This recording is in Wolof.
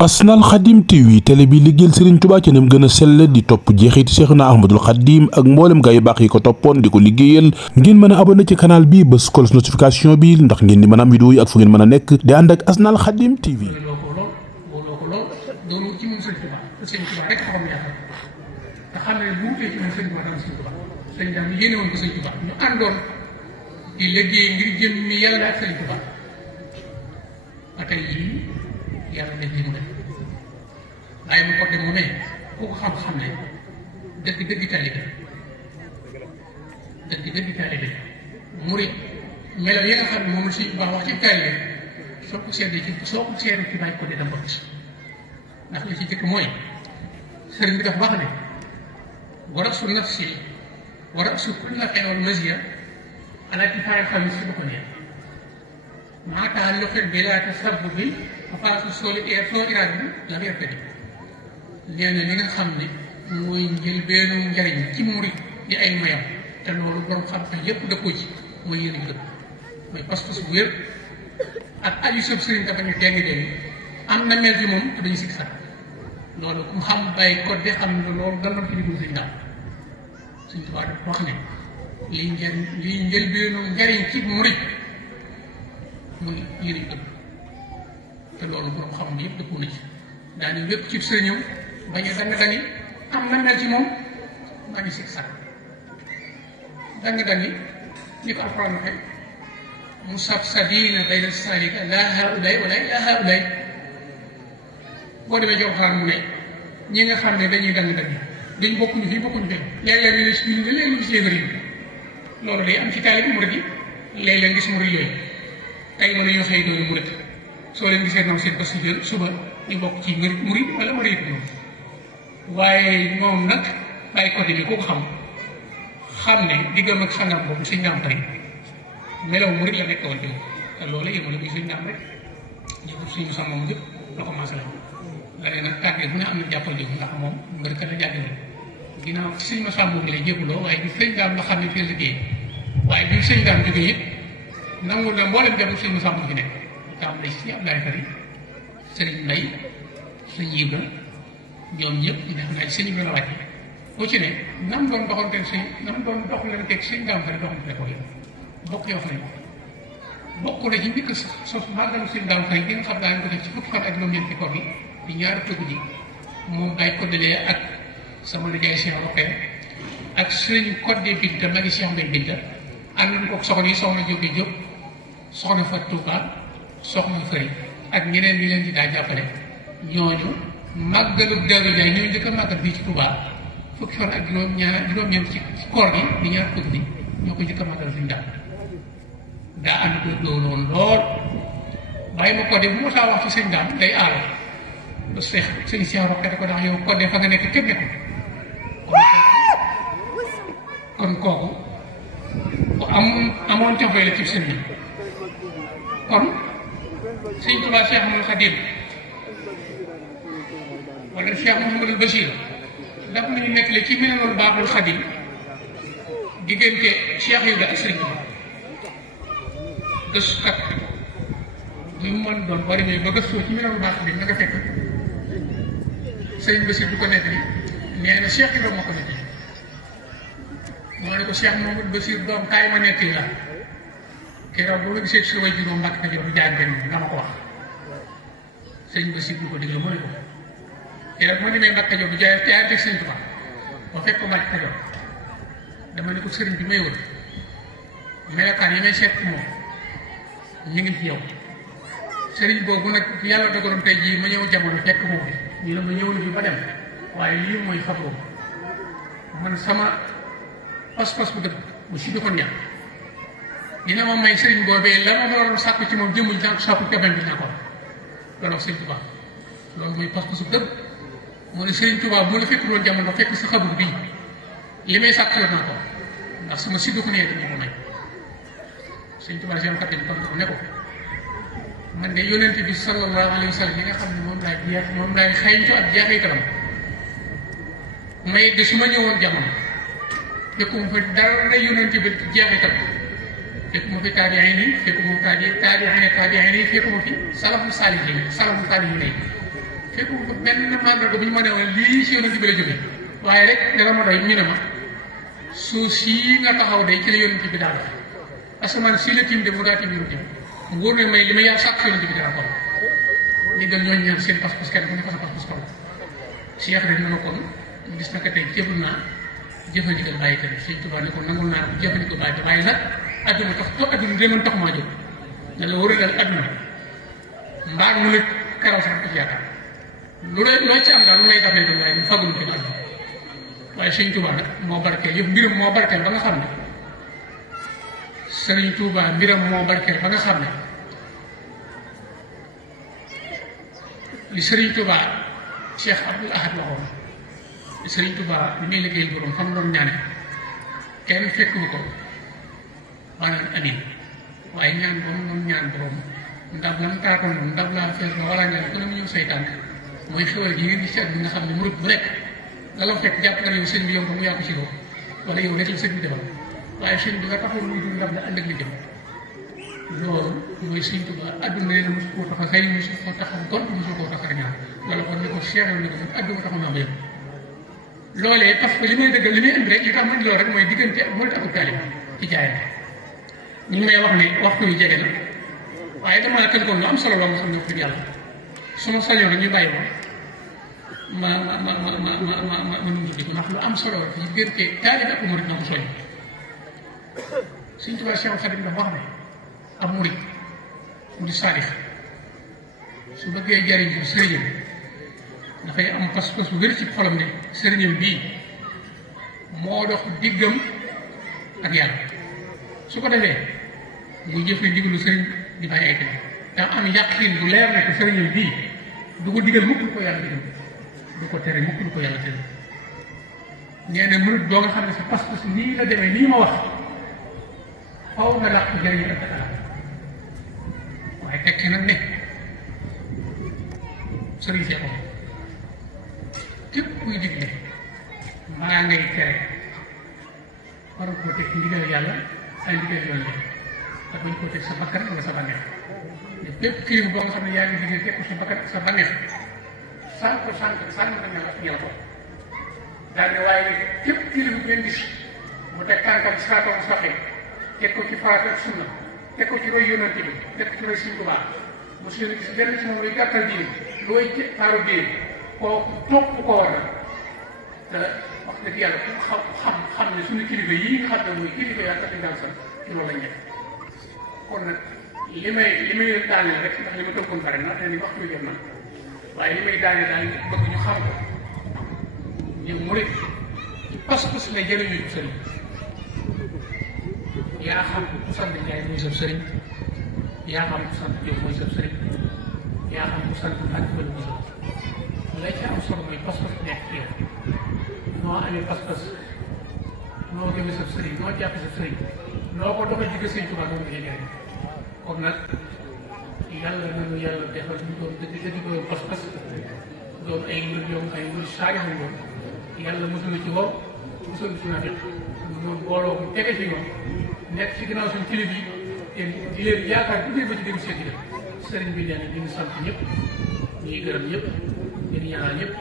Asnal Khadim TV télé bi liggéeyal Serigne Touba ci nam gën a sell di topp jeexiti Cheikhna Ahmadul Khadim ak mboolem gaa yu baax yi ko toppoon di ko liggéeyal ngeen mën a abonné ci canal bi bës cloche notification bi ndax ngeen di mën a am vidéo yi ak fu ngeen mën a nekk di ànd ak Asnal Khadim TV. di liggéey ngir jëm yàlla ak Sëriñ Tuubaa ba tey jii yàlla def li mu def waaye mu ko dem mu ne ku ko xam-xam ne dëgg taalibe murit melo yi nga xam ne moom la Sëriñ Tuubaa wax ci taalibe soo ko seetee ci bàyyi ko de dama gis ndax li ci jëkk mooy sëriñ bi dafa wax ne wa rasu nafsi wa rasu kulli xeewal masiya ala tifaayal xam si bu ko neex maa tax loxo bi laa te sabbu bi afaasu soo iraat bi la muy rafetlu nee na li nga xam ne mooy njëlbeenu njariñ ci murit di ay mayam te loolu borom xam-xam yépp dëppoo ci mooy yéen a jot mooy pas-pas bu wér ak aju sëb sëriñ dafa ñu dégg am na mel ci moom te dañu sikk sax loolu ku xam bàyyi ko de xam ne loolu dana ci dugg suñ ndaw suñ tubaab dafa wax ne. lii njëlbeenu njariñ ci murit muy yëriñ dëpp te loolu borom xam ne yëpp dëppoo na ci daani wépp ci sëriñam bañ a dang-dangi am na mel ci moom maa ngi sikk sax dang-dangi ni ko alxuraan waxe musabsabiina bayna saalika laa haulay wala laa haulay boo demee jox xaar mu ne ñi nga xam ne dañuy dang-dangi dañ bokkuñu fii bokkuñu fii léeg-léeg ñu ne si biir léeg-léeg ñu gis leen loolu day am ci taalibe murit yi léeg-léeg gis murit yooyu tey mën nañoo xëy doon murit soo leen gisee noonu seen bés suba ñu bokk ci murit wala murit noonu waaye moom nag bàyyi côté bi ku ko xam ne diggam ak sangam boobu suñ naam tey melaw murit la nekk woon ci moom te loolu yëngu la muy suñ naam rek ñu ko suñu sax moom yëpp la commencé la léegi nag tàggee bu ne am na jàppal jóg ndax moom mbër kat la jàgg ginnaaw sëñ ma sàmm bi lay jébaloo waaye bi sëñ daam la xam ne fii liggéey waaye bi sëñ daam jógee it nangu na mboolem dem sëñ ma sàmm fi nekk daam lay si Abdoulaye Fari sëriñ Mbay sëñ Ibra ñoom ñëpp ñu def naa sëñ Ibra la wàcce ku ci ne nam doon doxanteeg sëñ daam Fari doxante ko yow bokk yoo xam ne bokk na ci njëkk sos màggalu sëñ daam Fari gi nga xam daañu ko def ci fukki fan ak juróom-ñeent ci koor gi di ñaari tëgg ji moom day ko dalee ak sama liggéey Cheikh Roqe ak sëriñ Codé Binta magi Cheikh Mbay Binta ànd nañ ko soxna yi soxna Jóobe Jóob soxna Fatou Touba soxna Fëri ak ñeneen ñi leen di daa jàppale ñooñu màggalu Daaru Jaay ñoo njëkk a màggal fii ci Touba fukki fan ak juróom-ñeent ci koor gi di ñaar fukk bi ñoo ko njëkk a màggal suñu daal daa ànd ko dooloon lool waaye ma Codé bu ma saa wax ci sëñ daam day aal ba sëñ Cheikh Roqe da ko ndax yow Codé fa nga nekk képp nekk kon kooku ku amoon cofee la ci sëñ bi kon sëñ Tuubaa Cheikh Ahmadul Khadim wala Cheikh Mouhamadul Bachir daf nañu nettali ci Minanul Baaxil Khadim diggante Cheikh Ibra ak sëñ bi gëstukat bu mu mën doon boo demee ba gëstoo ci Minanul Baaxil bi na nga fekk sëñ Bachir du ko nettali nee na Cheikh Ibra moo ko nettali moo ne ko Cheikh Mamadou Bachir doom kaay ma nettali la keroog bu ma gisee sa way juróom Mbàkke Kajoor du jaar benn nga ma ko wax sëñ Bachir du ko déglu mu ne ko keroog moo demee Mbàkke Kajoor du jaar teg sëñ Tuubaa ba fekk ko Mbàkke Kajoor dama ne ko sëriñ bi may wër melokaan yi may seet moom ñu ngi ci yow sëriñ boobu nag yàlla dogaloon tey jii ma ñëw jamono fekk moom ñu ne ma ñëw na fi ba dem waaye lii mooy fatoo man sama pas-pas bu dëgg bu si doxoon yàq dina ma may sëriñ boobee la ma doon sàkku ci moom jëmul jàng sàkku cabin bi naa ko loolu wax sëriñ Tuubaa loolu mooy pas-pas bu dëgg moo ne sëriñ Tuubaa bu la fekk loolu jamono fekk sa xabur bii li may sàkk naa ko ndax sama si doxoon yàq dama ko may sëriñ Tuubaa seen kat dañ ko ne ko man de yonent bi sallallahu alayhi wa sallam yi nga xam ne moom laay xëyñtu ak jeexitalam may de su ma ñëwoon jamono fekkuma fa dara yonent bi jeexital fekkuma fi taabiin yi fekkuma fi taabiin yi fekkuma fi salafu saalihiin fekk ko benn mandarga bu ñu ma ne woon lii si yonent bi la jógee waaye rek dara ma doy ñu ne ma suuf sii nga taxaw de ci la yonent bi daal asamaan si la tiim de mu daa tiim yonent bi mu wóor ne may li ma yaa sàkk yonent bi dara ko ñu dal ñooñu ñaan seen pas-pas kenn ku ne ko sa pas-pas ko Cheikh rek na ma kon gis naka tey jëfal naa jëfandikoo bàyyi tamit Sëñ Tuubaa ne ko nangul naa ko jëfandikoo bàyyi te bàyyi nag adduna tax to adduna demoon tax maa jóg ne la war a dal adduna mbaa mu la karaw sax ko ci yaakaar lu loo ci am daal lu lay dafee doon waaye ñu fagul ko àdduna waaye Sëñ Tuubaa nag moo barkeel yëpp mbiram moo barkeel ba nga xam ne Sëriñ Tuubaa mbiram moo barkeel ba nga xam ne li Sëriñ Tuubaa Cheikh Abdoul Ahad waxoon li Sëriñ Tuubaa li muy liggéeyal borom xam doon ñaane kenn fekku ko maanaam amin waaye ñaan boobu noonu ñaan borom ndab lam taatoon noonu ndab laa fees ba wala ngeen ku ne mu ñëw say tànk mooy xewal gi ngeen di seet bi nga xam ne murit bu nekk la la fekk jàpp nga yow sëñ bi yow ko mu yàqu ci loolu wala yow rek la sëñ bi defal waaye sëñ bi nga taxaw muy dund ndab la ànd ak li jëm loolu mooy Sëñ Tuubaa adduna yi mosu koo tax a xëy mosu koo tax a gont mosu koo tax a ñaan wala kon ni ko seetal ni ko moom adduna taxu naa ba yëpp loolee parce que li may dëggal li may indi rek li tax man loolu rek mooy diggante ak murit ak taalib ci jaayante ñu ngi may wax ne waxtu yu jege na waaye dama tënkoon lu am solo loo nga xam ne wax dëgg yàlla su ma sañoon rek ñu bàyyi ma nu di ko ndax lu am solo la ci diggante taalib ak murit na ko soññ Sëñ Tuubaa Cheikh Xadim dafa wax ne ab murit mu di saadix su bëggee jariñ ko sëriñam dafay am pas-pas bu wér ci xolam ne sëriñam bii moo dox diggam ak yàlla su ko defee muy jëfee ndigalu sëriñ di bàyyi ay tere daa am yàqin bu leer ne ko sëriñam bii du ko digal mukk lu ko yàlla digal du ko tere mukk lu ko yàlla tere nee na murit boo nga xam ne sa pas-pas nii la demee nii ma wax faw na làq jëriñu ak alaat waaye tekki nag ne sëriñ see moom képp kuy digle maa ngay tere war koo teg ndigal yàlla ay ndigal yoon la te bañ koo teg sa bakkan wala sa bànneex te bépp kilifa boo nga xam ne yaa ngi digal teg ko sa bakkan ak sa bànneex sànq nañ la yàlla ko daal ne waaye képp kilifa bu ngeen gis mu teg tànkam siraatal mustaqiim teg ko ci farata ak sunna teg ko ci roy yonent bi teg ko ci roy Sëñ Tuubaa mosu leen gis benn ci moom luy gàttal diine looy taaru diine kooku topp ko war na te wax dëgg yàlla ku xam ne suñu kilifa yii nga xam ne mooy kilifa yaa tax daal sax ci loolu lañ nekk kon nag li may daaneel rek ndax li ma tënkoon bari na te ni waxtu jot na waaye li may daaneel daal bëgg ñu xam ko ñu murit ci pas-pas la jëriñu sëriñ yaa xam ku sant Njaay muy sab sëriñ yaa xam ku sant Jóob mooy sab sëriñ yaa xam ku sant Mbàkke muy sab la ci am solo mooy pas-pas nekk ci yow noo amee pas-pas noo gëmee sab sëriñ noo jàppe sab sëriñ noo ko doxee digg Sëñ Tuubaa moom ngay jëriñ kon nag yàlla nañu yàlla defal ñu doon dëgg doon pas-pas doon ay mbir yoo ay mbir saagax lañ doon yàlla mosul ci wor mosul ci nafiq ñu booloo mu tege ci yoon nekk ci ginnaaw suñu kilif yi te di leen yaakaar bu dee ba ci déglu seen i sëriñ bi nee na ñu ngi sant ñëpp ñuy gërëm ñëpp ñu ngi ñaanal ñëpp